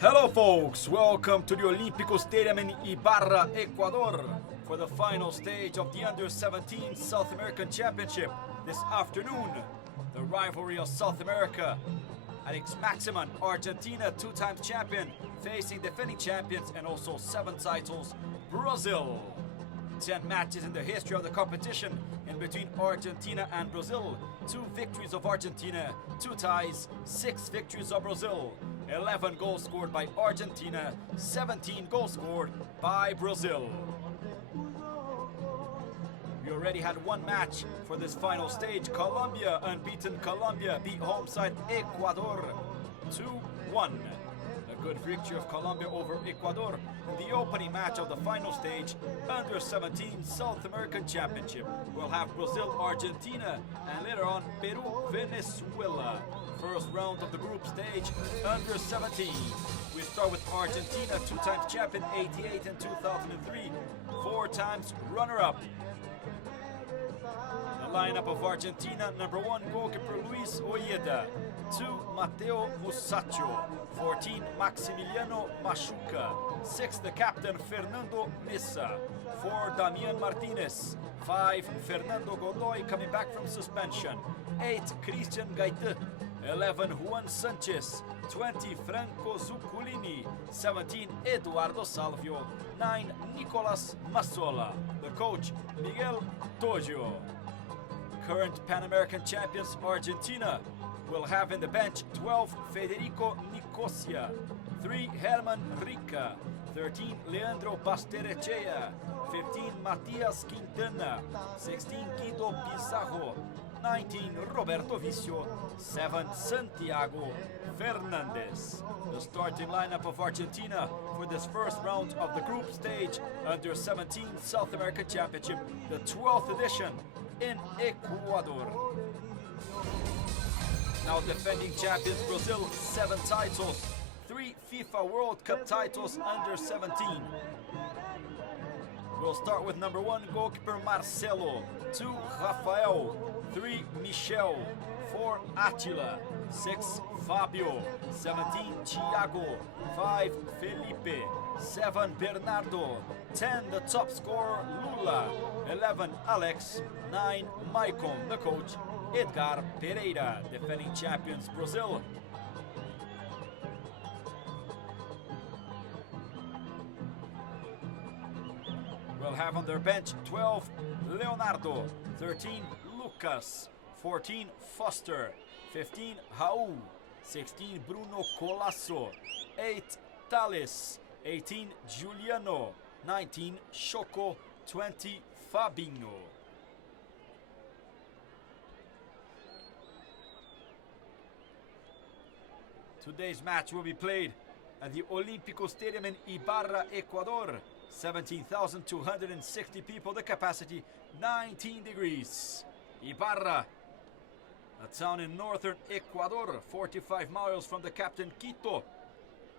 Hello folks, welcome to the Olímpico Stadium in Ibarra, Ecuador for the final stage of the Under-17 South American Championship this afternoon. The rivalry of South America. Alex Maximan, Argentina, two-time champion, facing defending champions and also 7 titles, Brazil. 10 matches in the history of the competition in between Argentina and Brazil. 2 victories of Argentina, 2 ties, 6 victories of Brazil. 11 goals scored by Argentina, 17 goals scored by Brazil. We already had 1 match for this final stage. Colombia, unbeaten Colombia, beat home side Ecuador 2-1. A good victory of Colombia over Ecuador in the opening match of the final stage, Under-17 South American Championship. We'll have Brazil, Argentina, and later on Peru, Venezuela. First round of the group stage, Under-17. We start with Argentina, 2-time champion, 88 and 2003, 4 times runner-up. The lineup of Argentina: number 1 goalkeeper Luis Ojeda, 2 Mateo Musacchio, 14 Maximiliano Machuca, 6 the captain Fernando Missa, 4 Damian Martinez, 5 Fernando Godoy coming back from suspension, 8 Christian Gaite, 11 Juan Sanchez, 20 Franco Zuccolini, 17 Eduardo Salvio, 9 Nicolas Massola. The coach Miguel Toggio. Current Pan American champions Argentina will have in the bench 12 Federico Nicosia, 3 Herman Rica, 13 Leandro Basterechea, 15 Matias Quintana, 16 Guido Pizarro, 19 Roberto Vicio, 7 Santiago Fernandez. The starting lineup of Argentina for this first round of the group stage Under-17 South American Championship, the 12th edition in Ecuador. Now defending champions Brazil, 7 titles, 3 FIFA World Cup titles Under-17. We'll start with number 1 goalkeeper Marcelo, 2 Rafael, 3 Michel, 4 Attila, 6 Fabio, 17 Thiago, 5 Felipe, 7 Bernardo, 10 the top scorer Lula, 11 Alex, 9 Maicon. The coach Edgar Pereira. Defending champions Brazil. We'll have on their bench 12 Leonardo, 13 Lucas, 14 Foster, 15 Raul, 16 Bruno Colasso, 8 Thales, 18 Giuliano, 19 Choco, 20 Fabinho. Today's match will be played at the Olímpico Stadium in Ibarra, Ecuador. 17,260 people, the capacity 19 degrees. Ibarra, a town in northern Ecuador, 45 miles from the capital Quito,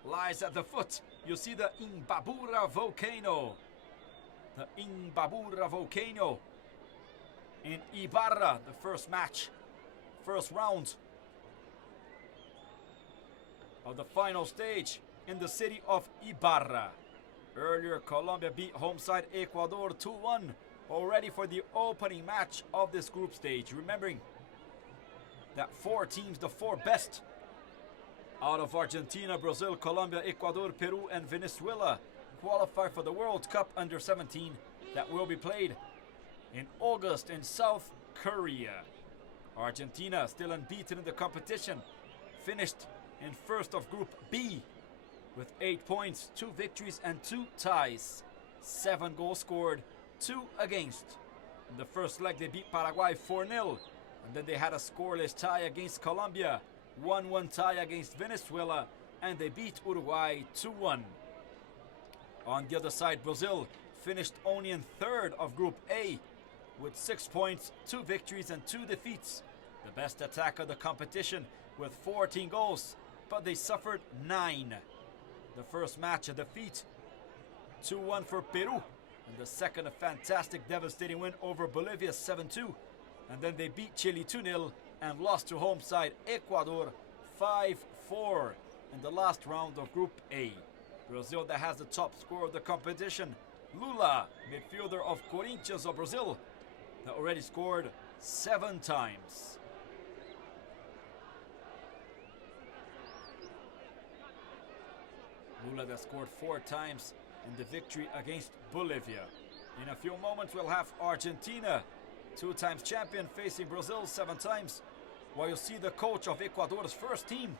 lies at the foot. You see the Imbabura volcano. The Imbabura volcano in Ibarra, the first match, first round of the final stage in the city of Ibarra. Earlier, Colombia beat home side Ecuador 2-1, already for the opening match of this group stage. Remembering that 4 teams, the 4 best out of Argentina, Brazil, Colombia, Ecuador, Peru, and Venezuela, qualify for the World Cup Under-17 that will be played in August in South Korea. Argentina, still unbeaten in the competition, finished in first of Group B with 8 points, 2 victories and 2 ties. 7 goals scored, 2 against. In the first leg they beat Paraguay 4-0, and then they had a scoreless tie against Colombia, 1-1 tie against Venezuela, and they beat Uruguay 2-1. On the other side, Brazil finished only in third of Group A with 6 points, 2 victories and 2 defeats. The best attack of the competition with 14 goals, but they suffered 9. The first match, a defeat, 2-1 for Peru, and the second, a fantastic, devastating win over Bolivia, 7-2. And then they beat Chile 2-0 and lost to home side Ecuador 5-4 in the last round of Group A. Brazil, that has the top scorer of the competition, Lula, midfielder of Corinthians of Brazil, that already scored 7 times. Lula that scored 4 times in the victory against Bolivia. In a few moments we'll have Argentina, 2 times champion, facing Brazil 7 times, while you see the coach of Ecuador's first team,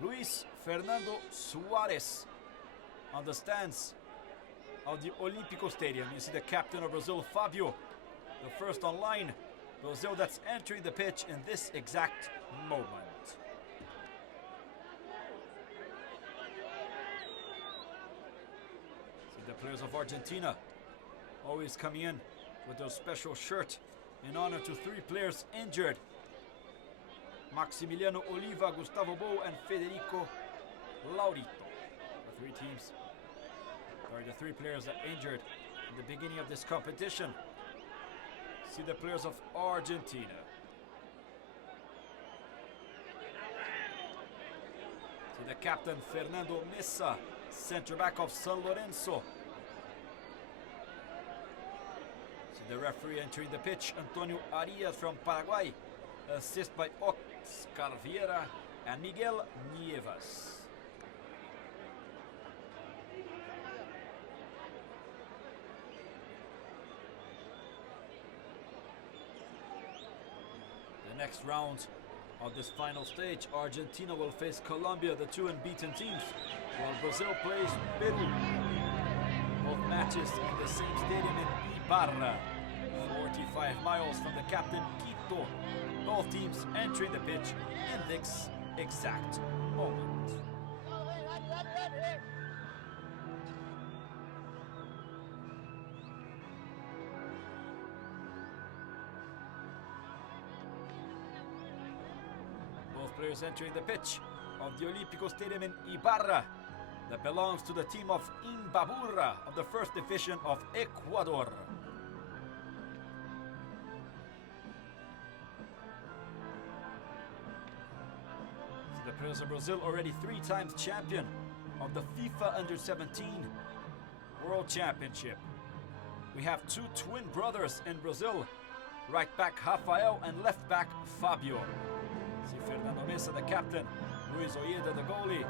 Luis Fernando Suarez, on the stands of the Olímpico Stadium. You see the captain of Brazil, Fabio, the first on line. Brazil that's entering the pitch in this exact moment. The players of Argentina always coming in with their special shirt in honor to 3 players injured: Maximiliano Oliva, Gustavo Bo, and Federico Laurito. The 3 players that injured in the beginning of this competition. See the players of Argentina. See the captain, Fernando Mesa, center back of San Lorenzo. The referee entering the pitch, Antonio Arias from Paraguay, assist by Oscar Vieira and Miguel Nievas. The next round of this final stage, Argentina will face Colombia, the 2 unbeaten teams, while Brazil plays Peru. Both matches in the same stadium in Ibarra, 45 miles from the captain Quito. Both teams entering the pitch in this exact moment. Both players entering the pitch of the Olímpico Stadium in Ibarra, that belongs to the team of Imbabura of the first division of Ecuador. So the players of Brazil, already 3 times champion of the FIFA Under-17 World Championship. We have 2 twin brothers in Brazil, right back Rafael and left back Fabio. See Fernando Mesa, the captain, Luis Ojeda, the goalie,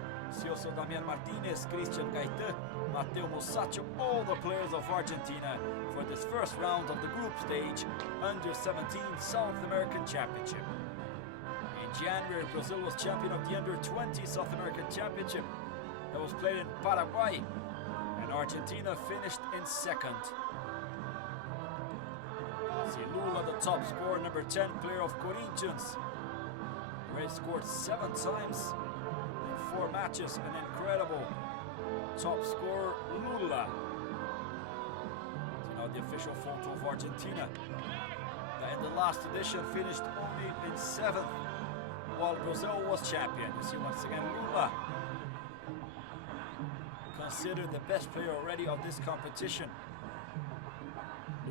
also Damian Martinez, Christian Gaite, Mateo Musacchio, all the players of Argentina for this first round of the group stage Under-17 South American Championship. In January, Brazil was champion of the Under-20 South American Championship that was played in Paraguay, and Argentina finished in second. See Lula, the top scorer, number 10 player of Corinthians, already scored 7 times in 4 matches, an incredible top scorer Lula. So now the official photo of Argentina, that in the last edition finished only in 7th, while Brazil was champion. You see once again Lula, considered the best player already of this competition.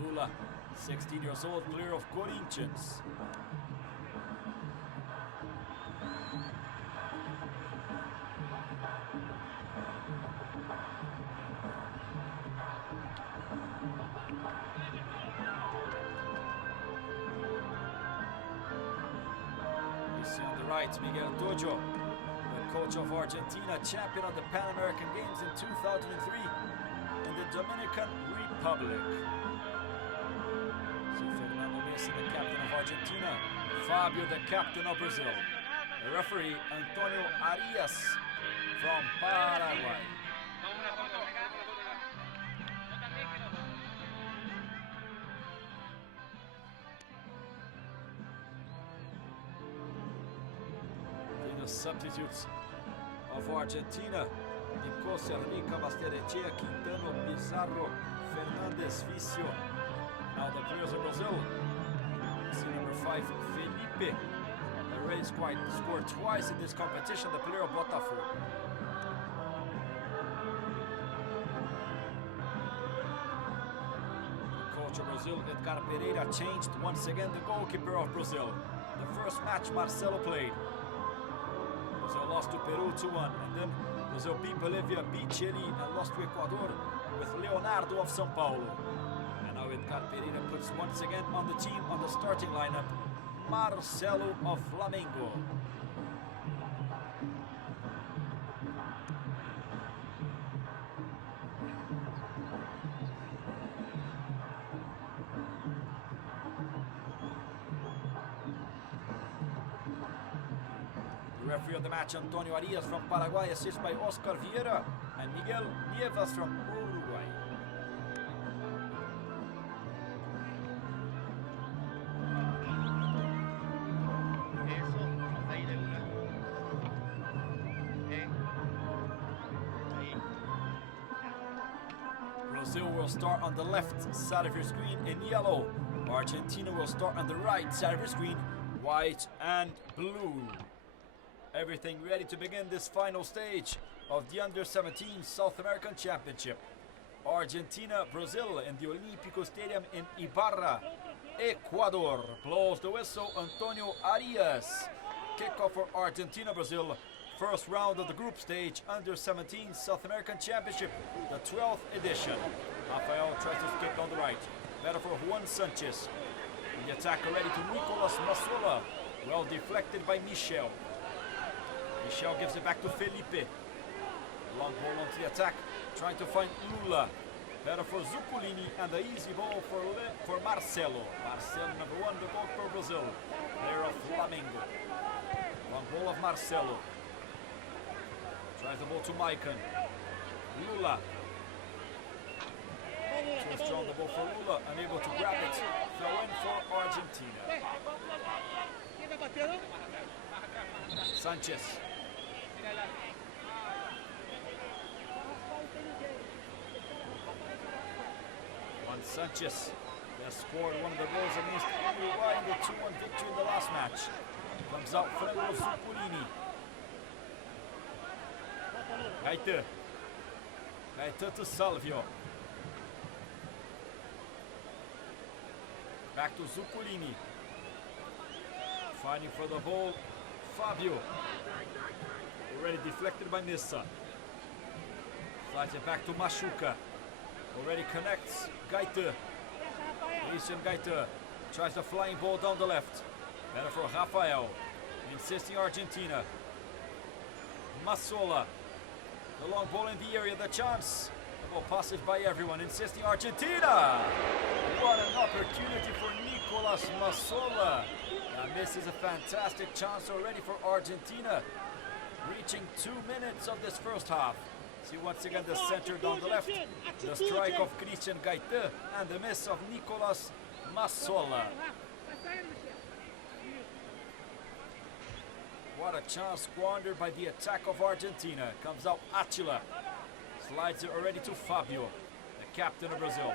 Lula, 16 years old, player of Corinthians. You see on the right, Miguel Tojo, the coach of Argentina, champion of the Pan American Games in 2003 in the Dominican Republic. So Fernando Mesa, the captain of Argentina, Fabio, the captain of Brazil. The referee, Antonio Arias from Paraguay. The substitutes of Argentina: Nicosia, Rica, Basterechea, Quintano, Pizarro, Fernandez, Vicio. Now the players of Brazil. See number 5, Felipe. Already scored twice in this competition, the player of Botafogo. The coach of Brazil, Edgar Pereira, changed once again the goalkeeper of Brazil. The first match Marcelo played, Brazil lost to Peru 2-1, and then Brazil beat Bolivia, beat Chile, and lost to Ecuador with Leonardo of São Paulo. And now Edgar Pereira puts once again on the team, on the starting lineup, Marcelo of Flamengo. The referee of the match, Antonio Arias from Paraguay, assisted by Oscar Vieira and Miguel Nievas from Uruguay. Brazil will start on the left side of your screen in yellow. Argentina will start on the right side of your screen, white and blue. Everything ready to begin this final stage of the Under-17 South American Championship. Argentina, Brazil in the Olímpico Stadium in Ibarra, Ecuador. Blows the whistle, Antonio Arias. Kickoff for Argentina, Brazil. First round of the group stage, Under-17 South American Championship, the 12th edition. Rafael tries to kick on the right. Better for Juan Sanchez. And the attack already to Nicolas Massola. Well deflected by Michel. Michel gives it back to Felipe. Long ball onto the attack, trying to find Lula. Better for Zuculini, and the easy ball for Marcelo. Marcelo, number 1, the goal for Brazil. Player of Flamengo. Long ball of Marcelo. Tries the ball to Maicon. Lula. Too strong the ball for Lula, unable to grab it. Throw in for Argentina. Sanchez. Juan Sanchez has scored one of the goals against Uruguay in the 2-1 victory in the last match. Comes out Franco Zuculini. Gaeta to Salvio. Back to Zuculini. Fighting for the ball, Fabio. Already deflected by Missa. Slides it back to Machuca. Already connects Gaeta. Christian Gaeta tries the flying ball down the left. Better for Rafael. Insisting Argentina. Massola. The long ball in the area, the chance. The ball passes by everyone, insisting Argentina. What an opportunity for Nicolas Massola. Now this is a fantastic chance already for Argentina. Reaching 2 minutes of this first half. See once again the center down the left. The strike of Christian Gaeta and the miss of Nicolas Massola. What a chance squandered by the attack of Argentina. Comes out Attila. Slides it already to Fabio, the captain of Brazil.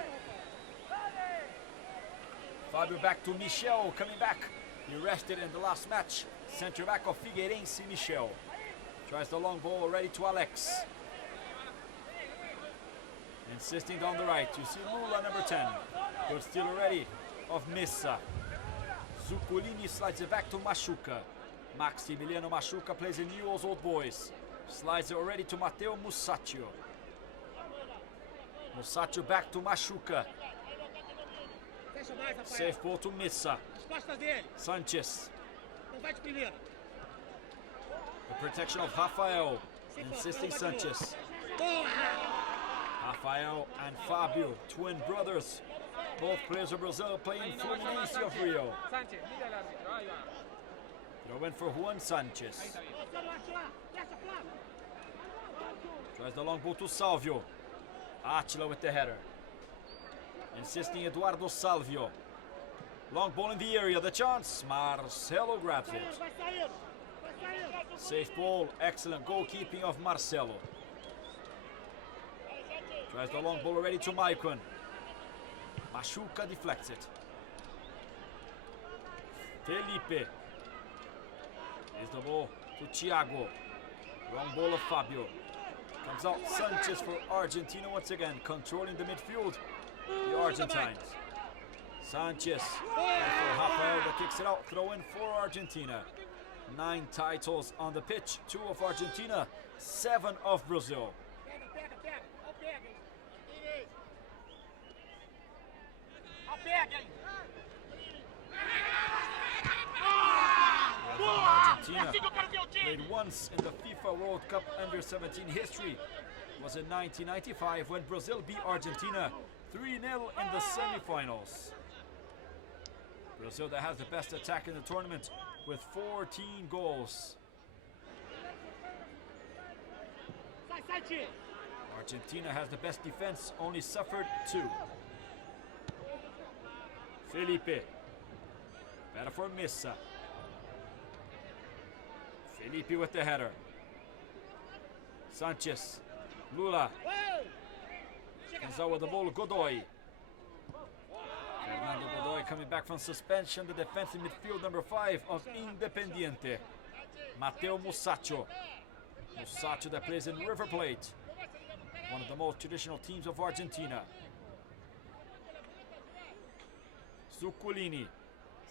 Fabio back to Michel, coming back. He rested in the last match. Center back of Figueirense, Michel. Tries the long ball already to Alex. Insisting down the right. You see Lula, number 10. Good steal already of Missa. Zuccolini slides it back to Machuca. Maximiliano Machuca plays in Newell's Old Boys. Slides it already to Matteo Musacchio. Musacchio back to Machuca. Safe ball to Missa. Sanchez. The protection of Rafael. Insisting Sanchez. Rafael and Fabio, twin brothers. Both players of Brazil playing Fluminense of Rio. Throw in for Juan Sanchez. Tries the long ball to Salvio. Attila with the header. Insisting Eduardo Salvio. Long ball in the area, the chance. Marcelo grabs it. Safe ball, excellent goalkeeping of Marcelo. Tries the long ball already to Maicon. Machuca deflects it. Felipe. Here's the ball to Thiago. Long ball of Fabio. Comes out Sanchez for Argentina once again, controlling the midfield. The Argentines. Sanchez. And for Rafael that kicks it out. Throw in for Argentina. 9 titles on the pitch. 2 of Argentina. 7 of Brazil. Argentina played once in the FIFA World Cup Under-17 history. It was in 1995 when Brazil beat Argentina 3-0 in the semi-finals. Brazil that has the best attack in the tournament with 14 goals. Argentina has the best defense, only suffered 2. Felipe. Better for Missa. Felipe with the header. Sanchez. Lula. Comes out with the ball, Godoy. Fernando Godoy coming back from suspension. The defensive midfield number 5 of Independiente. Matteo Musacchio. Musacchio that plays in River Plate. One of the most traditional teams of Argentina. Zuccolini.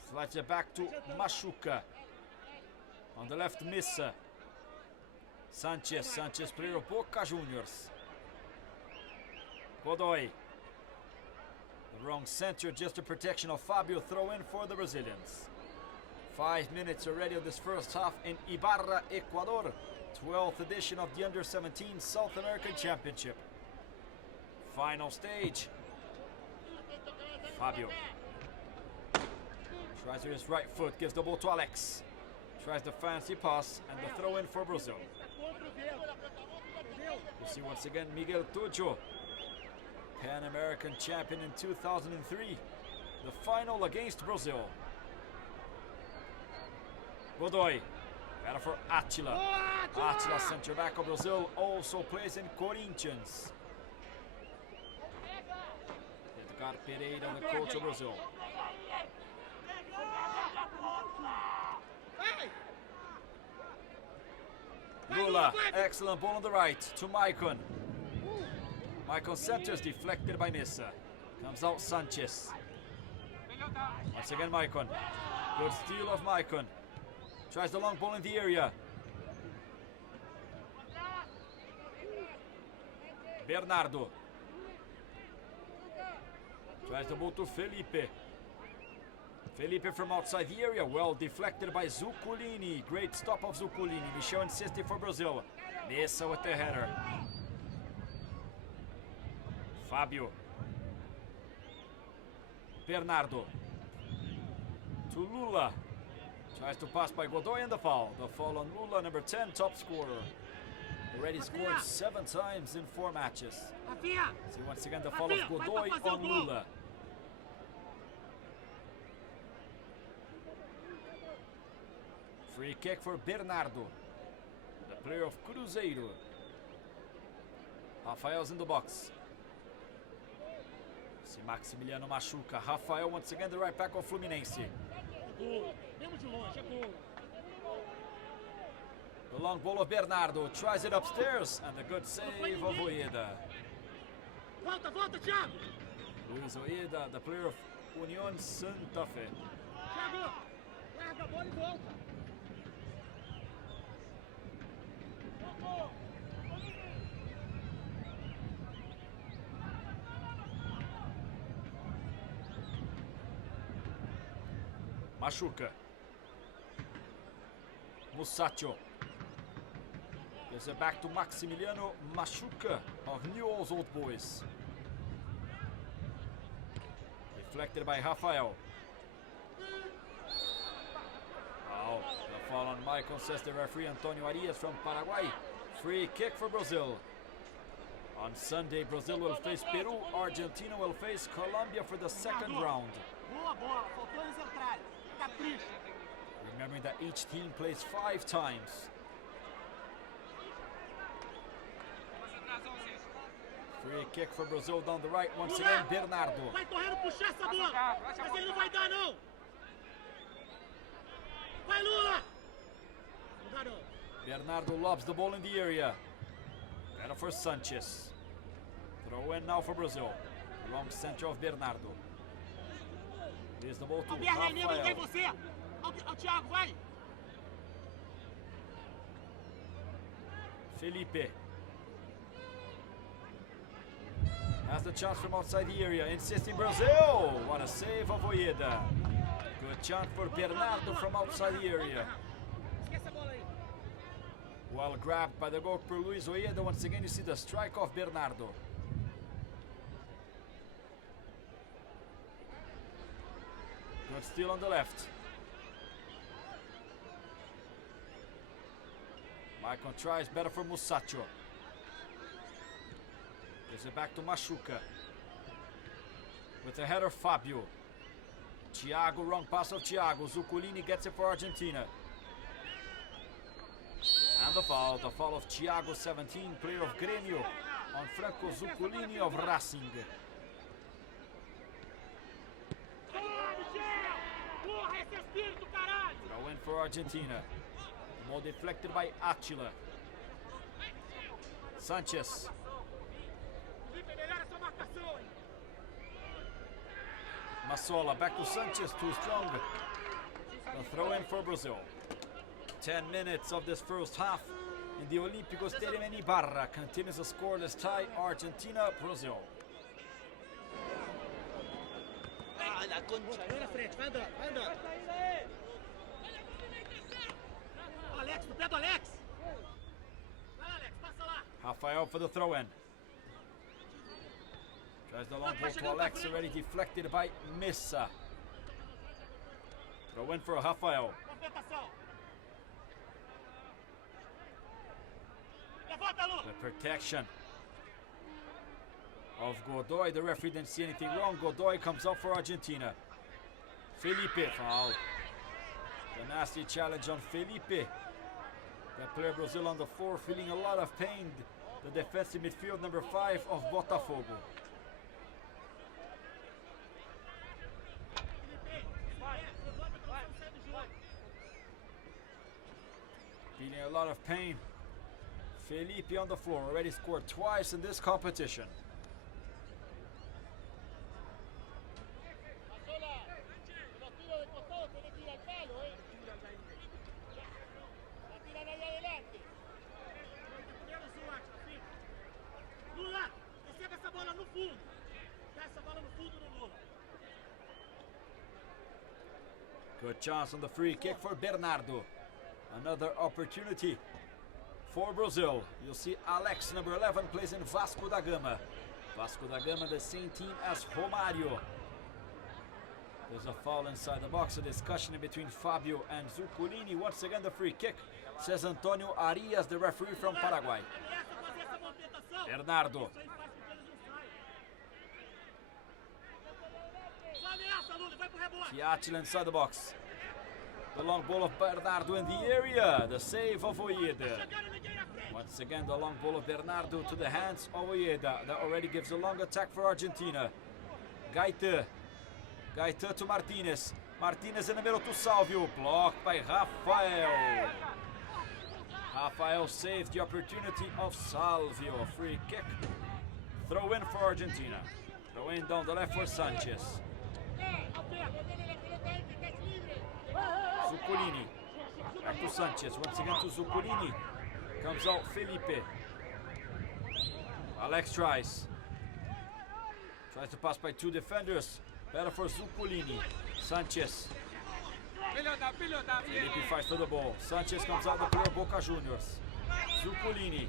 Slides it back to Machuca. On the left, Missa. Sanchez. Sanchez, player of Boca Juniors. Godoy. The wrong center, just a protection of Fabio. Throw in for the Brazilians. 5 minutes already of this first half in Ibarra, Ecuador. 12th edition of the Under-17 South American Championship. Final stage. Fabio. Tries with his right foot, gives the ball to Alex. Tries the fancy pass and the throw in for Brazil. You see once again Miguel Tucho, Pan American champion in 2003. The final against Brazil. Godoy. Better for Attila. Attila, center back of Brazil, also plays in Corinthians. Edgar Pereira, the coach of Brazil. Lula, excellent ball on the right to Maicon. Maicon centers, deflected by Missa. Comes out Sanchez. Once again Maicon. Good steal of Maicon. Tries the long ball in the area. Bernardo. Tries the ball to Felipe. Felipe from outside the area, well deflected by Zuccolini. Great stop of Zuccolini. Michel insisting for Brazil. Missa with the header. Fabio. Bernardo. To Lula. Tries to pass by Godoy and the foul. The foul on Lula, number 10, top scorer. Already scored 7 times in 4 matches. See once again the foul of Godoy on Lula. Free kick for Bernardo, the player of Cruzeiro. Rafael's in the box. Se Maximiliano machuca. Rafael once again the right back of Fluminense. The long ball of Bernardo. Tries it upstairs. And the good save of Ojeda. Volta, volta, Thiago! Luis Ojeda, the player of Unión Santa Fe. Thiago, larga a bola e volta. Machuca. Musacchio. Gives it back to Maximiliano Machuca of Newell's Old Boys. Deflected by Rafael. Oh, the foul on Michael, says the referee Antonio Arias from Paraguay. Free kick for Brazil. On Sunday, Brazil will face Peru. Argentina will face Colombia for the second round. Boa bola, faltou eles entrarem. Capricho. Remembering that each team plays 5 times. Free kick for Brazil down the right. Once again, Bernardo. Vai correndo puxar essa bola. Mas ele não vai dar, não. Vai, Lula. Não dá, não. Bernardo lobs the ball in the area. Better for Sanchez. Throw in now for Brazil. Long center of Bernardo. Here's the ball to Rafael. Vai você. Ao Thiago, vai. Felipe. Has the chance from outside the area. Insisting Brazil. What a save of Ojeda. Good chance for Bernardo from outside the area. Esquece a bola aí. Well grabbed by the goalkeeper Luis Ojeda. Once again you see the strike of Bernardo. Good steal on the left. Michael tries, better for Musacchio. Gives it back to Machuca. With the header, Fabio. Thiago, wrong pass of Thiago. Zuculini gets it for Argentina. And the foul of Thiago, 17, player of Grêmio, on Franco Zuculini of Racing. Throw in for Argentina. The ball deflected by Attila. Sanchez. Massola back to Sanchez, too strong. The throw in for Brazil. 10 minutes of this first half in the Olímpico Stadium in Ibarra. Continues a scoreless tie, Argentina, Brazil. Vai na frente, vai andando, vai andando. Alex, no pé do Alex. Vai, Alex, passa lá. Rafael for the throw in. Tries the long ball to Alex, already deflected by Missa. Throw in for Rafael. The protection of Godoy. The referee didn't see anything wrong. Godoy comes up for Argentina. Felipe, foul. The nasty challenge on Felipe. The player Brazil on the floor, feeling a lot of pain. The defensive midfield, number 5 of Botafogo. Feeling a lot of pain. Felipe on the floor, already scored twice in this competition. Lula, receba essa bola no fundo. Dá essa bola no fundo do Lula. Good chance on the free kick for Bernardo. Another opportunity for Brazil. You'll see Alex, number 11, plays in Vasco da Gama. Vasco da Gama, the same team as Romario. There's a foul inside the box, a discussion in between Fabio and Zuculini. Once again, the free kick, says Antonio Arias, the referee from Paraguay. Bernardo. Attila inside the box. The long ball of Bernardo in the area. The save of Ojeda. Once again, the long ball of Bernardo to the hands of Ojeda. That already gives a long attack for Argentina. Gaite. Gaite to Martinez. Martinez in the middle to Salvio. Blocked by Rafael. Rafael saved the opportunity of Salvio. Free kick. Throw in for Argentina. Throw in down the left for Sanchez. Zuccolini. Back to Sanchez. Once again to Zuccolini. Comes out Felipe. Alex tries. Tries to pass by two defenders. Better for Zuccolini. Sanchez. Felipe fights for the ball. Sanchez comes out the player Boca Juniors. Zuccolini.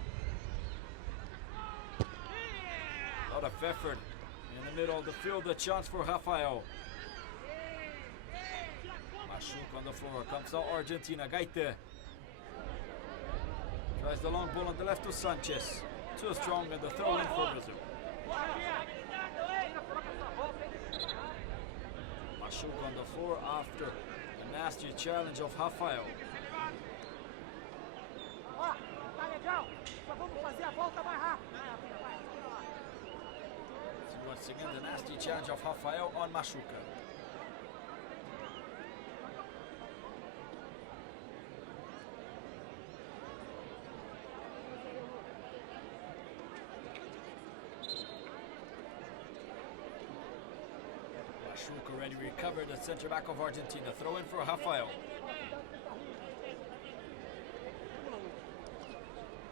A lot of effort in the middle of the field. The chance for Rafael. Machuca on the floor. Comes out Argentina. Gaite. Tries the long ball on the left to Sanchez. Too strong and the throw in for Brazil. Machuca on the floor after a nasty challenge of Rafael. So once again, the nasty challenge of Rafael on Machuca. Machuca already recovered the center back of Argentina. Throw in for Rafael.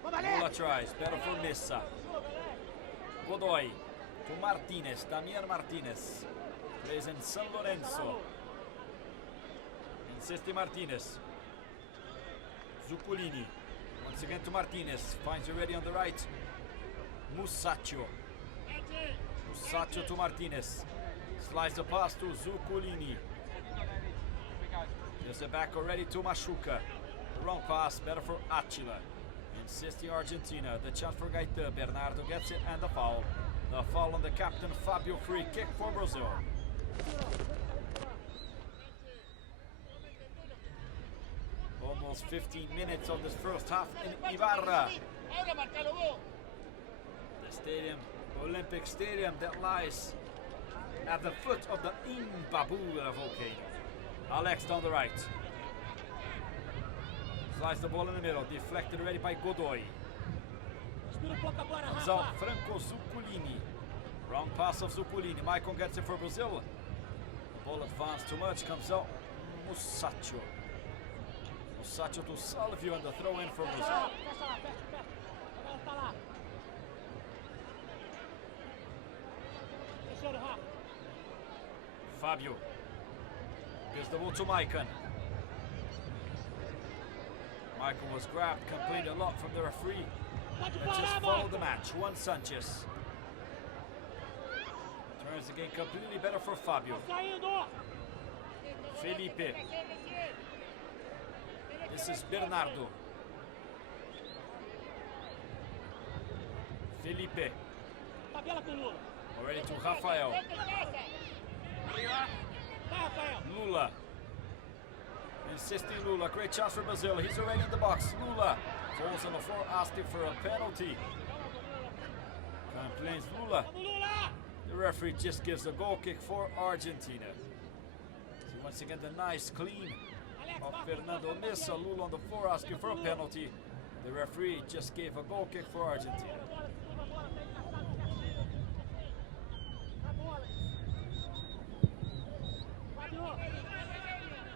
Lula tries. Better for Missa. Godoy to Martinez. Damian Martinez. Plays in San Lorenzo. Insiste Martinez. Zuccolini. Once again to Martinez. Finds already on the right. Musacchio. Musacchio to Martinez. Slides the pass to Zuccolini. There's the back already to Machuca. Wrong pass, better for Attila. Insisting Argentina. The chance for Gaite. Bernardo gets it and the foul. The foul on the captain Fabio. Free kick for Brazil. Almost 15 minutes of this first half in Ibarra. The stadium, Olympic Stadium that lies at the foot of the Imbabura volcano. Alex down the right. Slides the ball in the middle. Deflected already by Godoy. Comes out Franco Zuccolini. Wrong pass of Zuccolini. Maicon gets it for Brazil. The ball advanced too much. Comes out Musacchio. Musacchio to Salvio and the throw in for Brazil. Fabio. Gives the ball to Maicon. Maicon was grabbed, complained a lot from the referee. And just followed the match. Juan Sanchez. Turns the game completely better for Fabio. Felipe. This is Bernardo. Felipe. Already to Rafael. Lula. Insisting Lula. Great chance for Brazil. He's already in the box. Lula falls on the floor asking for a penalty. Complains Lula. The referee just gives a goal kick for Argentina. So once again the nice clean of Fernando Missa. Lula on the floor asking for a penalty. The referee just gave a goal kick for Argentina.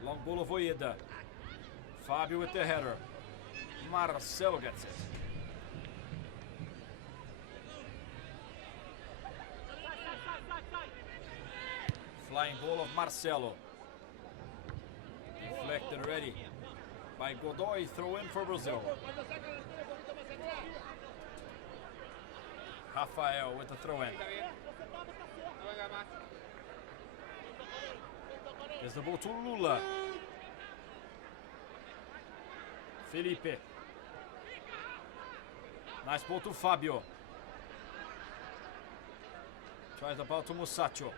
Long ball of Ojeda. Fabio with the header. Marcelo gets it. Flying ball of Marcelo. Deflected already by Godoy. Throw in for Brazil. Rafael with the throw in. There's the ball to Lula. Felipe. Nice ball to Fabio. Tries the ball to Musacchio.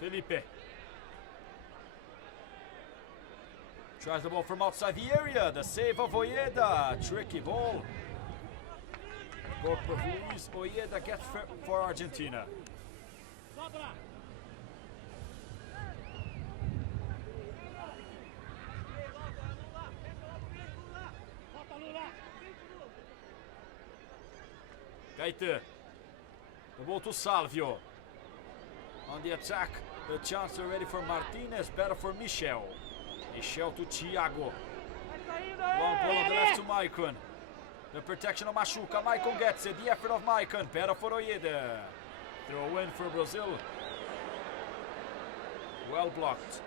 Felipe. Tries the ball from outside the area. The save of Ojeda. Tricky ball. Goalkeeper Luis Ojeda gets for Argentina. Solta lá. Volta, Lula. Gaite. The ball to Salvio. On the attack, the chance already for Martinez, better for Michel. Michel to Thiago. Long ball on the left to Maicon. The protection of Machuca. Maicon gets it. The effort of Maicon. Better for Ojeda. Throw in for Brazil. Well blocked.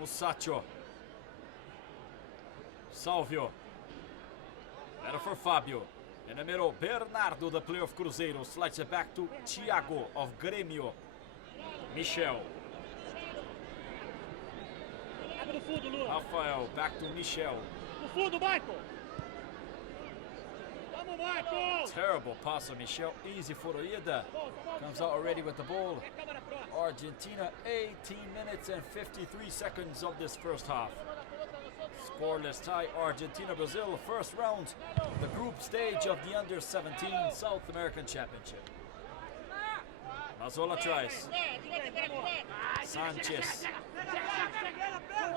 Musacchio. Salvio. Better for Fabio. In the middle, Bernardo, the player of Cruzeiro, slides it back to Thiago of Grêmio. Michel. Abre no fundo, Lula. Rafael, back to Michel. No fundo, Michael. Vamos, Michael. Terrible pass of Michel. Easy for Ojeda. Comes out already with the ball. Câmara próxima. Argentina, 18 minutes and 53 seconds of this first half. Scoreless tie, Argentina-Brazil, first round, the group stage of the Under-17 South American Championship. Mazzola tries. Sanchez.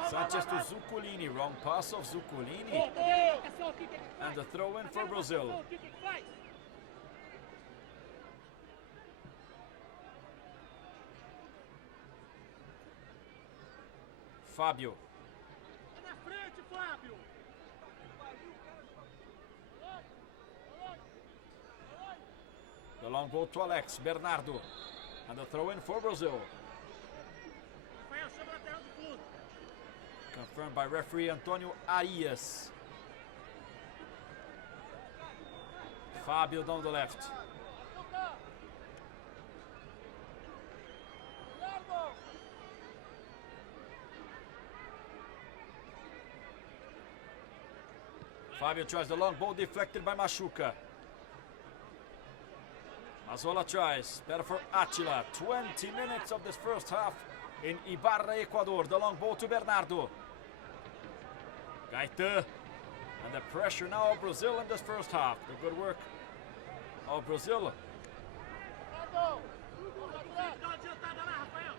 Sanchez to Zuccolini. Wrong pass of Zuccolini. And the throw in for Brazil. O que faz? Fabio. Na frente, Fábio. The long ball to Alex. Bernardo. And the throw in for Brazil. Rafael chama na terra do fundo. Confirmed by referee Antonio Arias. Fabio down the left. Fabio tries the long ball, deflected by Machuca. Mazzola tries, better for Attila. 20 minutes of this first half in Ibarra, Ecuador. The long ball to Bernardo. Gaite. And the pressure now of Brazil in this first half. The good work of Brazil. Dá uma adiantada lá, Rafael.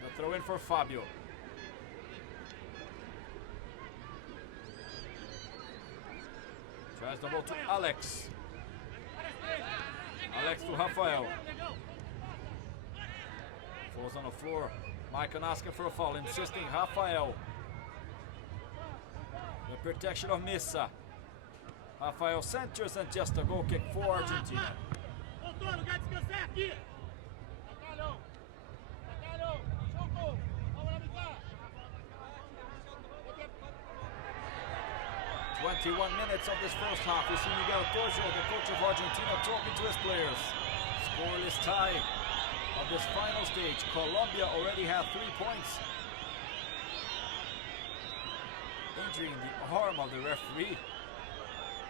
The throw in for Fabio. Tries the ball to Alex. Alex to Rafael. Falls on the floor. Maicon asking for a foul, insisting Rafael. The protection of Missa. Rafael centers and just a goal kick for Argentina. Voltou, lugar de descansar é aqui. Bacalhau. Bacalhau. Chuco. Vamos lá, Mika. 21 minutes of this first half. We see Miguel Torjo, the coach of Argentina, talking to his players. Scoreless tie of this final stage. Colombia already have 3 points. Injuring the arm of the referee,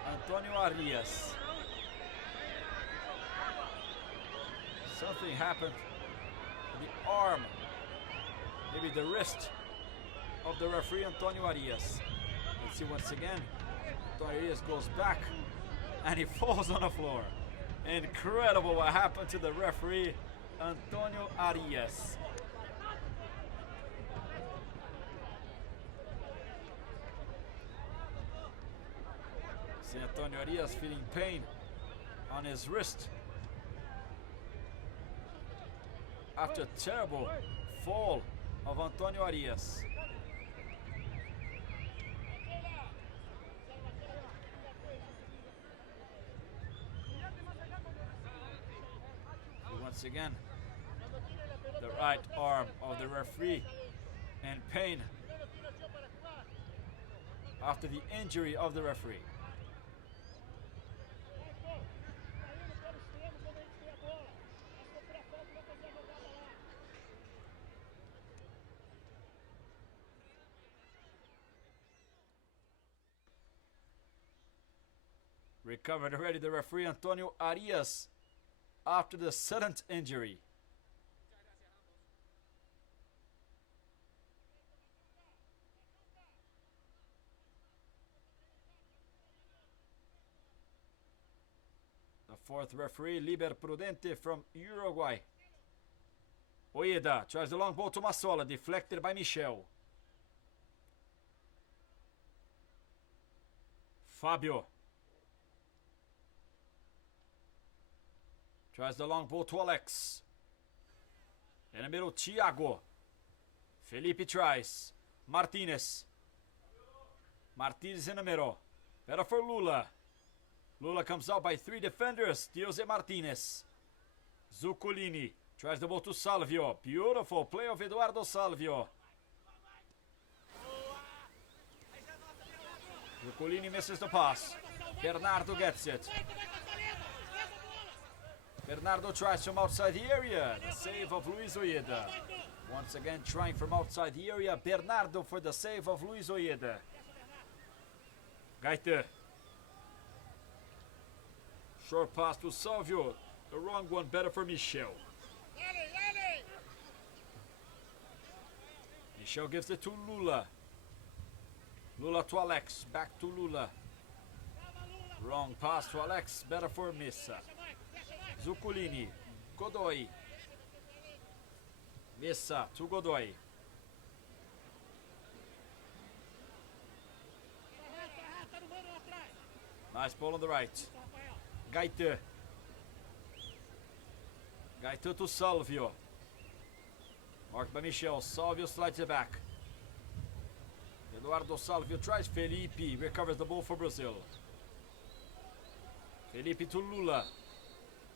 Antonio Arias. Something happened to the arm, maybe the wrist of the referee, Antonio Arias. Let's see once again. Antonio Arias goes back and he falls on the floor. Incredible what happened to the referee, Antonio Arias. See Antonio Arias feeling pain on his wrist after a terrible fall of Antonio Arias. Once again, the right arm of the referee in pain after the injury of the referee. Recovered already the referee Antonio Arias after the sudden injury. The fourth referee, Liber Prudente from Uruguay. Ojeda tries the long ball to Massola, deflected by Michel. Fabio tries the long ball to Alex. In the middle, Thiago. Felipe tries. Martinez. Martinez in the middle. Better for Lula. Lula comes out by 3 defenders. Jose Martinez. Zuccolini tries the ball to Salvio. Beautiful play of Eduardo Salvio. Zuccolini misses the pass. Bernardo gets it. Bernardo tries from outside the area. The save of Luis Ojeda. Once again trying from outside the area. Bernardo for the save of Luis Ojeda. Gaite. Short pass to Salvio. The wrong one, better for Michel. Michel gives it to Lula. Lula to Alex. Back to Lula. Wrong pass to Alex. Better for Missa. Zuccolini. Godoy. Missa to Godoy. Nice ball on the right. Gaite. Gaite to Salvio. Marked by Michel. Salvio slides it back. Eduardo Salvio tries. Felipe recovers the ball for Brazil. Felipe to Lula.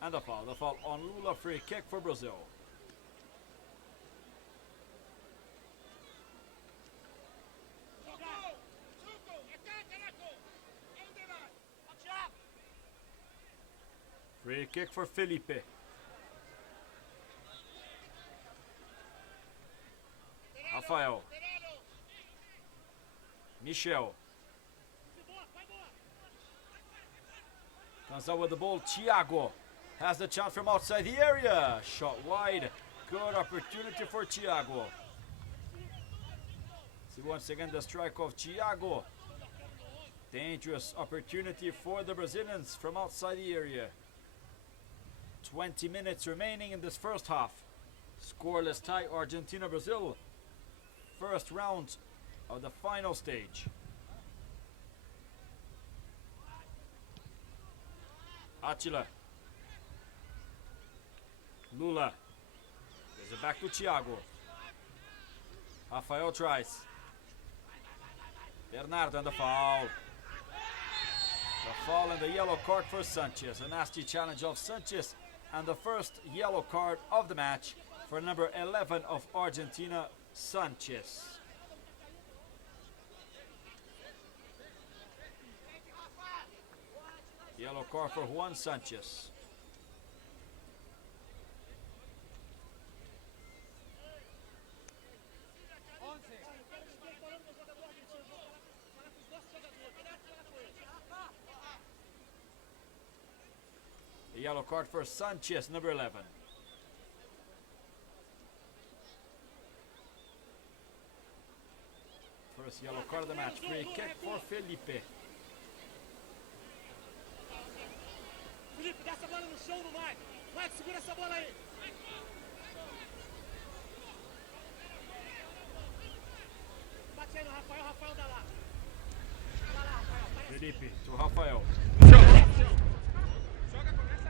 And the foul. The foul on Lula. Free kick for Brazil. Free kick for Felipe. Rafael. Michel. Comes out with the ball. Thiago has the chance from outside the area. Shot wide. Good opportunity for Thiago. See once again the strike of Thiago. Dangerous opportunity for the Brazilians from outside the area. 20 minutes remaining in this first half. Scoreless tie, Argentina-Brazil. First round of the final stage. Attila. Lula. Gives it back to Thiago. Rafael tries. Bernardo and the foul. The foul and the yellow card for Sanchez. A nasty challenge of Sanchez. And the first yellow card of the match for number 11 of Argentina, Sanchez. Yellow card for Juan Sanchez. A yellow card for Sanchez, number 11. First yellow card of the match. Free kick for Felipe. Felipe, dá essa bola no chão no Mike. Mike, segura essa bola aí. Bate aí no Rafael, Rafael dá lá. Dá lá, Rafael. Felipe to Rafael. Joga, começa.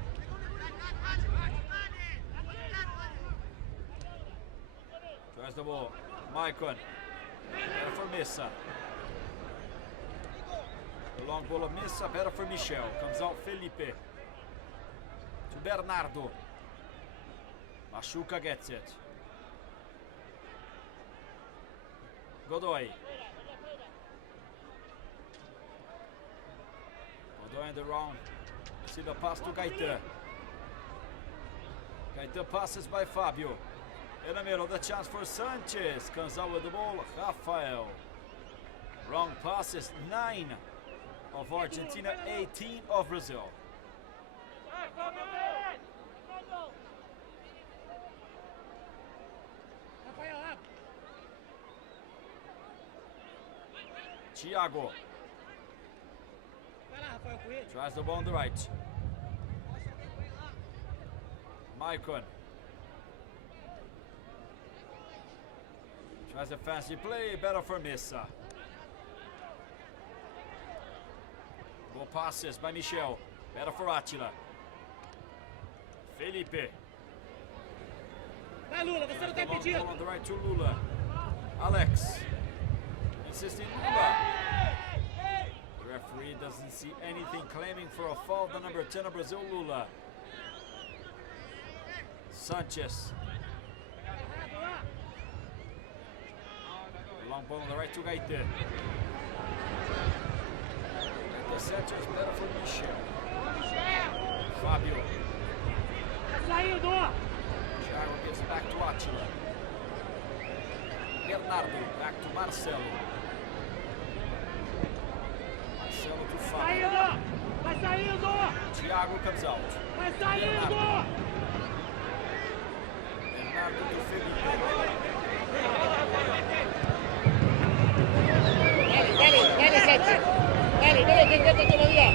Tries the ball. Maicon. Better for Missa. The long ball of Missa. Better for Michel. Comes out Felipe. To Bernardo. Machuca gets it. Godoy. Godoy in the wrong. See the pass to Gaeta. Gaeta passes by Fabio. In the middle, the chance for Sanchez. Comes out with the ball, Rafael. Wrong passes, 9 of Argentina, 18 of Brazil. Thiago tries the ball on the right. Maicon tries a fancy play, better for Missa. Ball passes by Michel, better for Attila. Felipe. Vai, Lula, você não tá impedido. On the right to Lula. Alex. Insisting Lula. The referee doesn't see anything, claiming for a foul. The number 10 of Brazil, Lula. Sanchez. Long ball on the right to Gaeta. The center is better for Michel. Fabio. Thiago gives back to Attila. Bernardo back to Marcelo. Marcelo to Fabio. Vai saindo! Thiago comes out. Vai saindo! Bernardo to Felipe. Dale, Sánchez. Dale, que intenta todavía.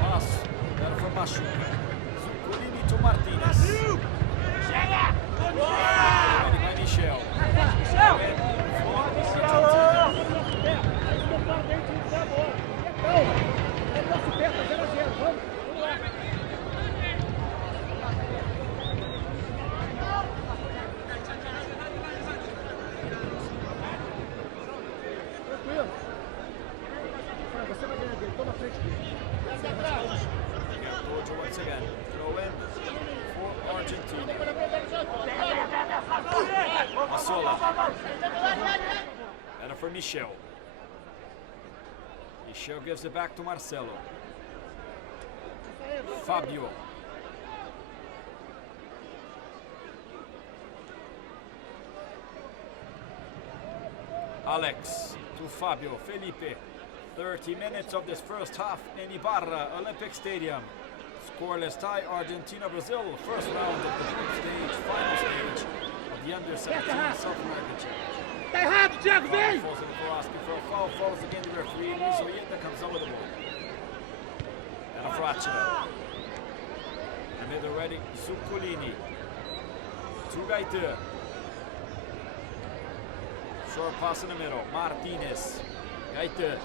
Pass. Better for Machuca. Zuculini to Martinez. Chega! By Michel. Você vai ganhar dele, toma a frente dele. Tojo once again. Throw in for Argentina. Massola. Better for Michel. Michel gives it back to Marcelo. Fabio. Alex to Fabio. Felipe. 30 minutes of this first half in Ibarra Olympic Stadium. Scoreless tie, Argentina-Brazil. First round of the group stage, final stage of the Under-17 South American Championship. Tá errado, Thiago, vem! Falls in for asking for a foul, falls again the referee. Luis Olleta comes out with the ball. And a Fracina. And they're ready, Zuculini. To Gaeta. Short pass in the middle, Martinez. Gaeta.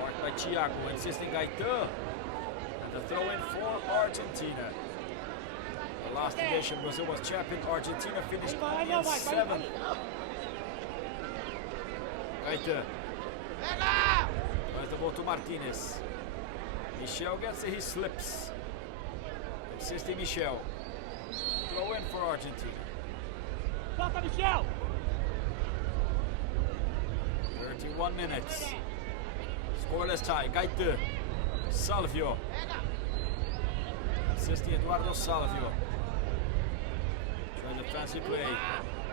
Marked by Thiago, insisting Gaeta. And the throw in for Argentina. The last edition, Brazil was champion. Argentina finished in 7th. Gaeta. Tries the ball to Martinez. Michel gets it, he slips. Insisting Michel. Throw in for Argentina. Solta, Michel! 31 minutes. Scoreless tie. Gaeta. Salvio. Insisting Eduardo Salvio. Tries a fancy play.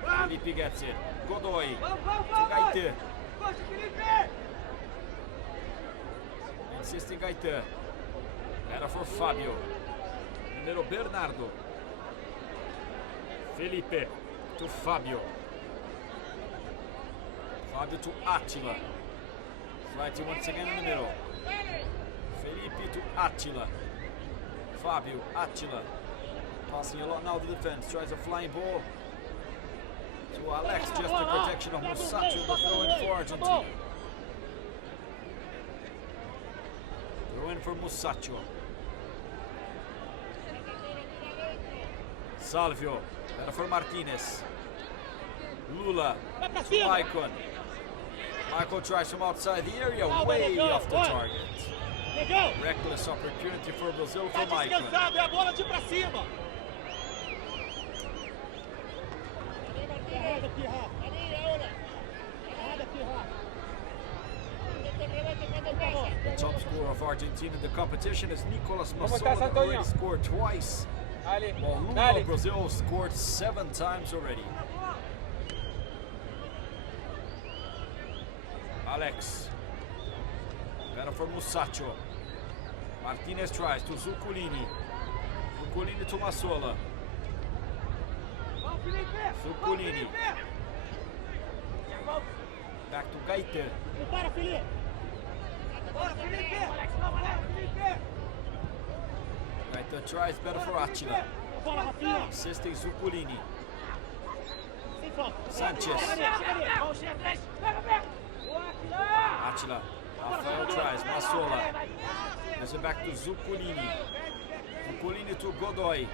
Felipe gets it. Godoy. To Gaeta. Insisting Gaeta. Better for Fabio. In the middle, Bernardo. Felipe to Fabio. Fabio to Attila. Flighty once again in the middle. Felipe to Attila. Fabio, Attila. Passing a lot now to the defense. Tries a flying ball to Alex. Just the protection of Musacchio. The throw in for Argentina. Throw in for Musacchio. Salvio. Better for Martinez. Lula. Maicon. Michael tries from outside the area, way off the target. Negão! Reckless opportunity for Brazil Tá for Maicon. descansado, é a bola de pra cima! Errado aqui, Rafa. Errado aqui, Rafa. The top scorer of Argentina in the competition is Nicolas ¿Cómo Massola, estás, that already Antonio? scored twice, Dale, while Lula dale. of Brazil scored 7 times already. Alex. Better for Musacchio. Martinez tries to Zuculini. Zuculini to Massola. Vamos, Felipe! Zuculini. Back to Gaite. Não para, Felipe! Bora, Felipe! Vamos, Felipe! Gaite tries better for Attila. Bola, Rafinha! Assisting Zuculini. Sem falta. Sanchez. Chega ali. Vamos, chega, três. Pega, pega! Attila. Rafael tries. Massola. Gives it back to Zuculini. Zuculini to Godoy.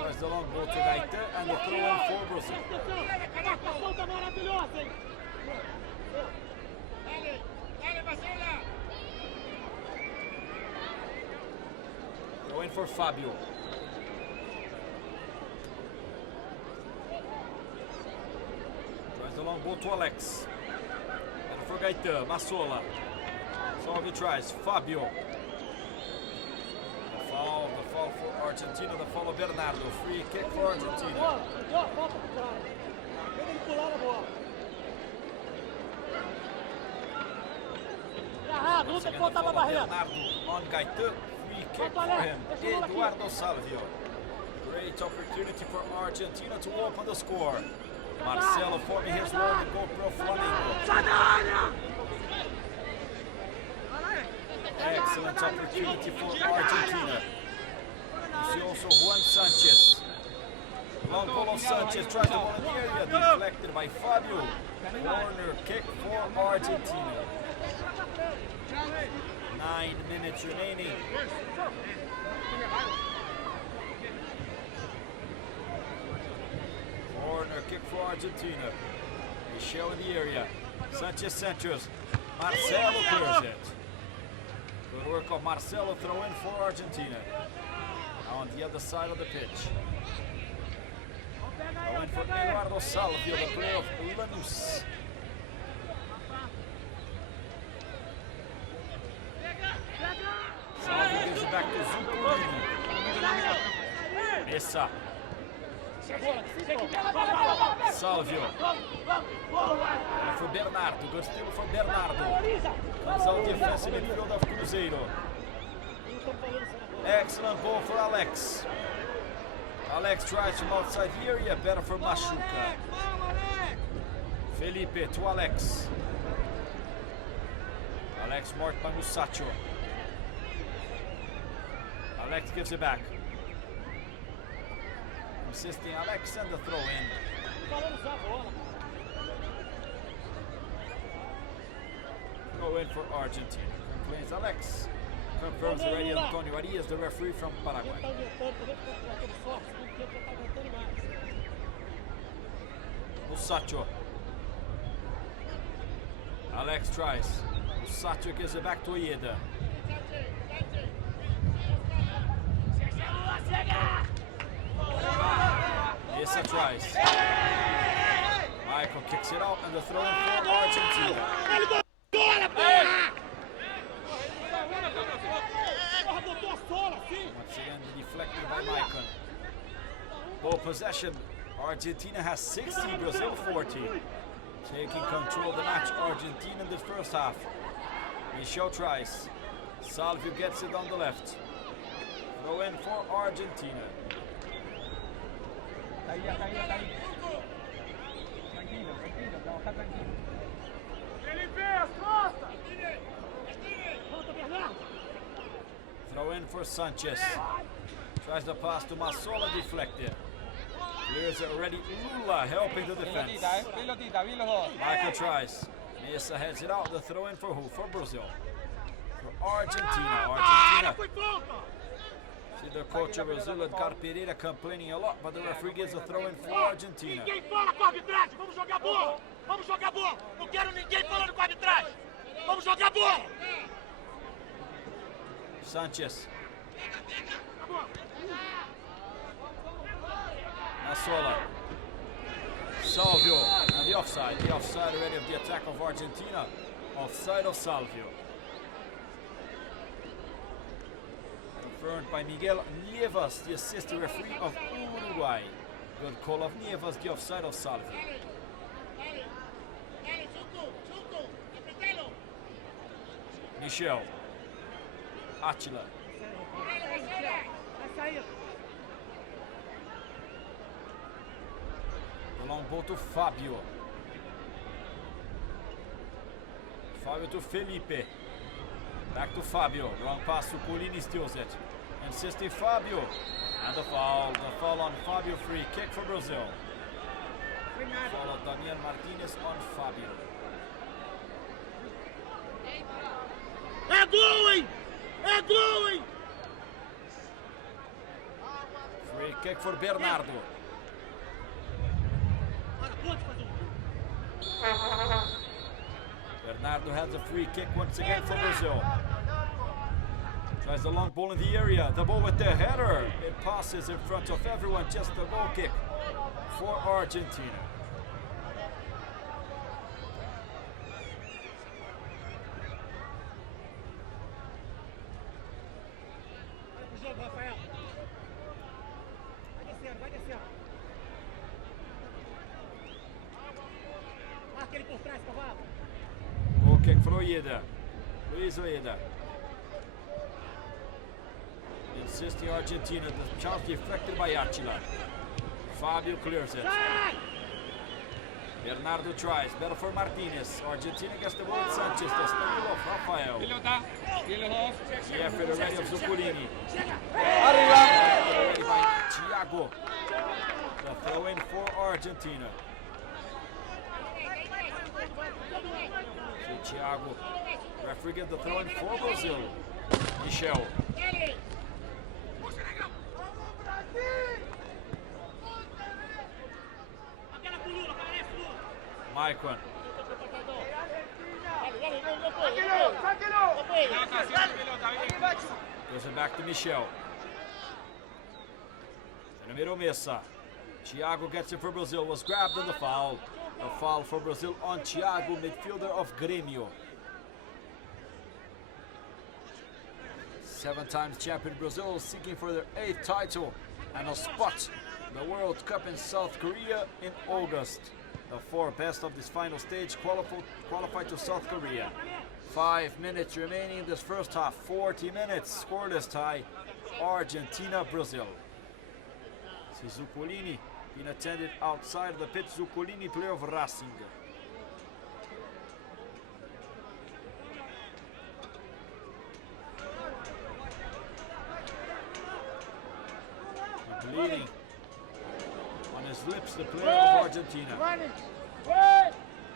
Tries the long ball to Gaite and the throw in for Brazil. A marcação tá maravilhosa, hein? Dale, Marcela! Throw in for Fabio. Tries the long ball to Alex. And for Gaite. Massola. Salvi tries. Fabio. The foul for Argentina. The foul of Bernardo. Free kick for Argentina. Bola, deu a falta por trás. Deixa ele pular a bola. Errado, não Once tem que again, the voltar pra foul of barreira. Bernardo on Gaite. Free kick for him. Eduardo Salvio. Great opportunity for Argentina to open the score. Marcelo forming his role in GoPro Flamengo. Excellent opportunity for Argentina. You see also Juan Sanchez. Long ball of Sanchez tries the ball in the area, deflected by Fabio. Corner kick for Argentina. 9 minutes remaining. Corner kick for Argentina. Michel in the area. Sanchez centers. Marcelo clears it. Good work of Marcelo, throw in for Argentina. Now on the other side of the pitch. Throw in for Eduardo Salvio, the player of Lanús. Salvio gives it back to Zuculini. Mesa. Salvio. And for Bernardo, good steal for Bernardo. Comes out defensive midfield of Cruzeiro. Excellent ball for Alex. Alex tries from outside the area, better for Machuca. Felipe to Alex. Alex marked by Musacchio. Alex gives it back. Assisting Alex and the throw in. Throw in for Argentina. Complains Alex. Confirms already Antonio Arias, the referee from Paraguay. Musacchio. Alex tries. Musacchio gives it back to Ojeda. Mesa tries. Michael kicks it out and the throw in for Argentina. Once again deflected by Maicon. Ball possession. Argentina has 60, Brazil 40. Taking control of the match, Argentina in the first half. Michel tries. Salvio gets it on the left. Throw in for Argentina. Está ahí. Tranquilo, trabajar tranquilo. Throw in for Sanchez. Tries the pass to Massola, deflected. Clears it already. Lula helping the defense. Pilotita, vi los dos. Michael tries. Mesa heads it out. The throw in for who? For Brazil. For Argentina. See the coach of Brazil, Edgar Pereira, complaining a lot, but the referee gives a throw in for Argentina. Ninguém fala com a arbitragem, vamos jogar bola! Vamos jogar bola! Não quero ninguém falando com a arbitragem! Vamos jogar bola! Sanchez. Nassola. Salvio. And the offside. The offside already of the attack of Argentina. Offside of Salvio. Confirmed by Miguel Nievas, the assistant referee of Uruguay. Good call of Nievas, the offside of Salvio. Michel. Attila. The long ball to Fabio. Fabio to Felipe. Back to Fabio. Wrong pass to Colini, steals it. Insisting Fabio. And the foul. The foul on Fabio. Free kick for Brazil. Foul of Daniel Martinez on Fabio. É gol, hein? É gol, hein? Free kick for Bernardo. Bernardo has a free kick once again for Brazil. Tries the long ball in the area. The ball with the header. It passes in front of everyone. Just a goal kick for Argentina. Goal kick for Ojeda. Luis Ojeda. Insisting Argentina. The chance deflected by Attila. Fabio clears it. Bernardo tries. Better for Martinez. Argentina gets the ball. Sanchez. The steal of Rafael. Pilota. Tiene los dos. The effort already of Zuccolini. Arriba. Already by Thiago. The throw in for Argentina. See Thiago. Referee gets the throw in for Brazil. Michel. Maicon. Goes it back to Michel. Número Mesa. Thiago gets it for Brazil. Was grabbed on the foul. A foul for Brazil on Thiago, midfielder of Grêmio. 7 times champion Brazil seeking for their 8th title and a spot in the World Cup in South Korea in August. The 4 best of this final stage qualified to South Korea. 5 minutes remaining in this first half. 40 minutes, scoreless tie. Argentina, Brazil. See Zuccolini being attended outside the pitch. Zuccolini, player of Racing. Bleeding on his lips, the player of Argentina.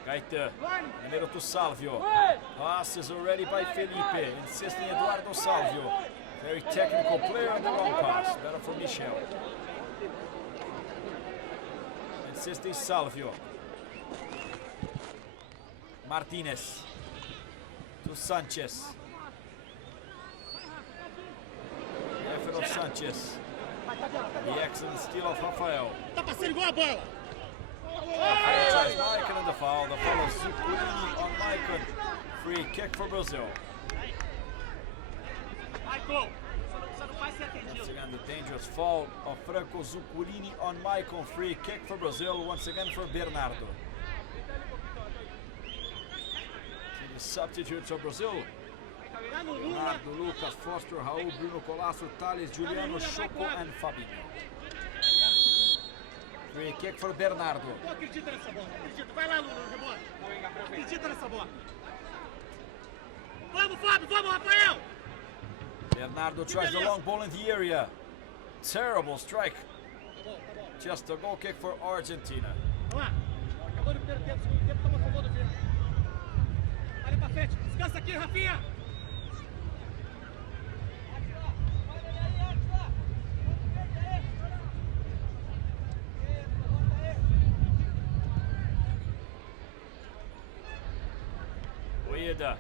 Gaite, número to Salvio. Pass is already by Felipe, insisting Eduardo Salvio. Very technical player on the long pass. Better for Michel. Insisting Salvio. Martinez to Sanchez. The effort of Sanchez. The excellent steal of Rafael. Tá passando igual a bola. Rafael tries Maicon in the foul. The foul of Zuccolini on Maicon. Free kick for Brazil. Once again, the dangerous foul of Franco Zuccolini on Maicon. Free kick for Brazil. Once again for Bernardo. See the substitutes of Brazil. Bernardo, Lucas, Foster, Raul, Bruno Colasso, Thales, Juliano, Choco, and Fabinho. Free kick for Bernardo. Acredita nessa bola. Acredita. Vai lá, Lula, rebote. Acredita nessa bola. Vamos, Fábio. Vamos, Rafael. Bernardo tries the long ball in the area. Terrible strike. Just a goal kick for Argentina. Vamos lá. Acabou o primeiro tempo, segundo tempo, toma a favor do time. Ali pra frente. Descansa aqui, Rafinha. Ojeda.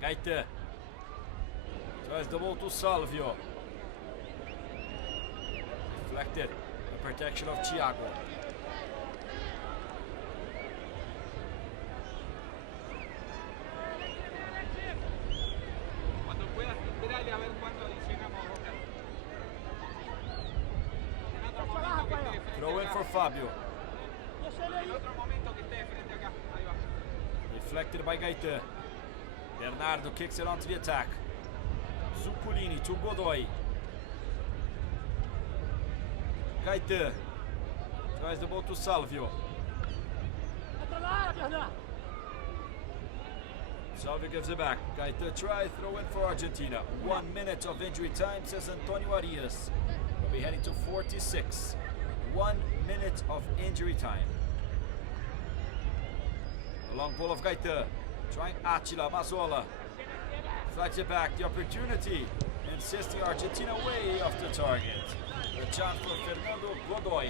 Gaite. Tries the ball to Salvio. Deflected. The protection of Thiago. Cuando puedas, esperale a ver cuándo adicionamos a Boca. En otro momento que esté de frente Throw in acá. for Fabio. En otro momento que esté de frente acá. Ahí va. Deflected by Gaite. Bernardo kicks it onto the attack. Zuccolini to Godoy. Gaite tries the ball to Salvio. Salvio gives it back. Gaite tries, throw in for Argentina. 1 minute of injury time, says Antonio Arias. We'll be heading to 46. 1 minute of injury time. The long ball of Gaite. Trying Attila Mazzola. Flags it back. The opportunity insists the Argentina way off the target. The chance for Fernando Godoy.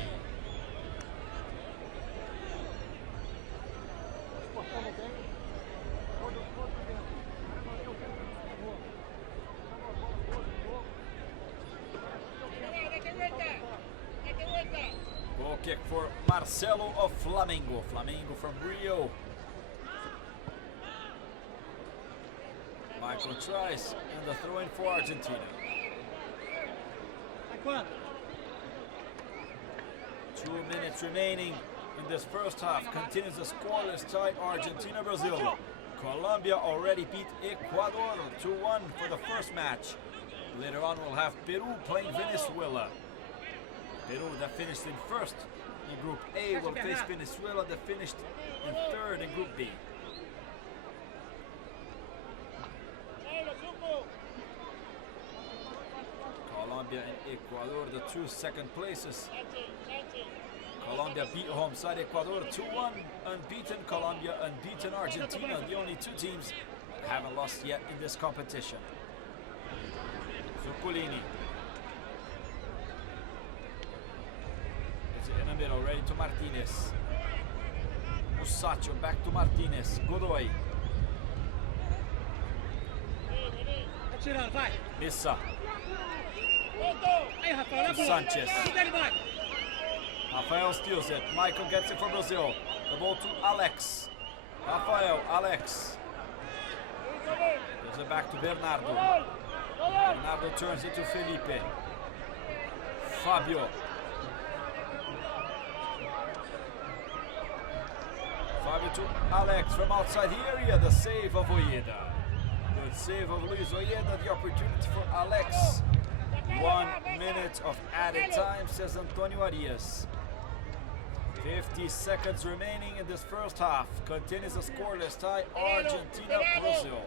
Goal kick for Marcelo of Flamengo. Flamengo from Rio. Michael tries, and the throw in for Argentina. 2 minutes remaining in this first half. Continues the scoreless tie, Argentina-Brazil. Colombia already beat Ecuador 2-1 for the first match. Later on we'll have Peru playing Venezuela. Peru that finished in first in Group A will face Venezuela that finished in third in Group B. Colombia and Ecuador, the two second places. Colombia beat home side Ecuador 2-1. Unbeaten Colombia, unbeaten Argentina, the only two teams that haven't lost yet in this competition. Zuccolini. It's in the middle, ready to Martinez. Musacchio back to Martinez. Godoy. Issa. To Sanchez. Rafael steals it. Michael gets it for Brazil. The ball to Alex. Rafael, Alex. Gives it back to Bernardo. Bernardo turns it to Felipe. Fabio. Fabio to Alex from outside the area. The save of Ojeda. Good save of Luis Ojeda. The opportunity for Alex. 1 minute of added time, says Antonio Arias. 50 seconds remaining in this first half. Continues a scoreless tie, Argentina-Brazil.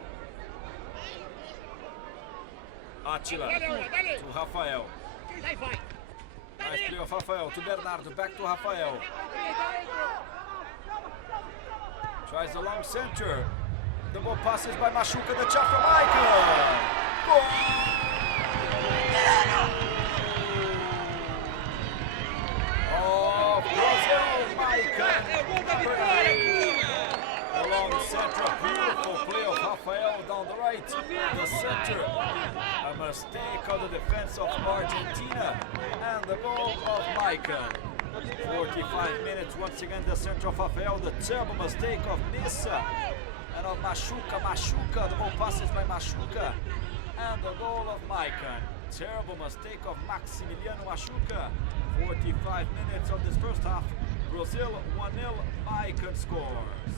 Attila to Rafael. Nice play of Rafael to Bernardo, back to Rafael. Tries the long center. The ball passes by Machuca, the shot from Michael. Goal! Oh, Brazil, Michael. The long center, beautiful play of Rafael down the right. The center, a mistake of the defense of Argentina, and the goal of Michael. 45 minutes, once again the center of Rafael, the terrible mistake of Nissa and of Machuca. Machuca, the ball passes by Machuca, and the goal of Michael. Terrible mistake of Maximiliano Machuca. 45 minutes of this first half. Brazil 1-0. Maicon scores.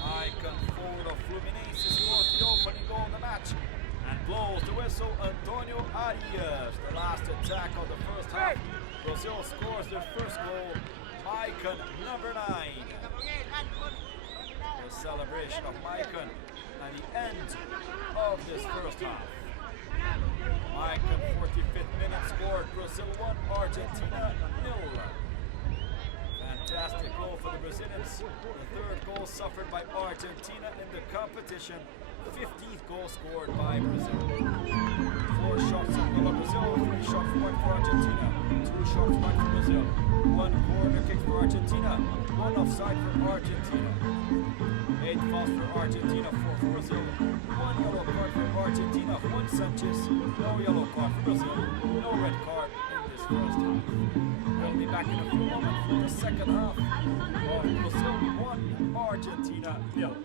Maicon, forward of Fluminense, scores the opening goal of the match and blows the whistle. Antonio Arias, the last attack of the first half. Brazil scores their first goal. Maicon, number 9. The celebration of Maicon at the end of this first half. Maicon, 45th minute, scored. Brazil 1, Argentina 0. Fantastic goal for the Brazilians. The third goal suffered by Argentina in the competition. 15th goal scored by Brazil. 4 shots on goal of Brazil, 3 shots, 1 for Argentina. 2 shots, 1 for Brazil. One corner kick for Argentina. One offside for Argentina. 8 fouls for Argentina, 4 for Brazil. One yellow card for Argentina. Juan Sanchez. No yellow card for Brazil. No red card in this first half. We'll be back in a few moments for the second half of Brazil 1, Argentina 0.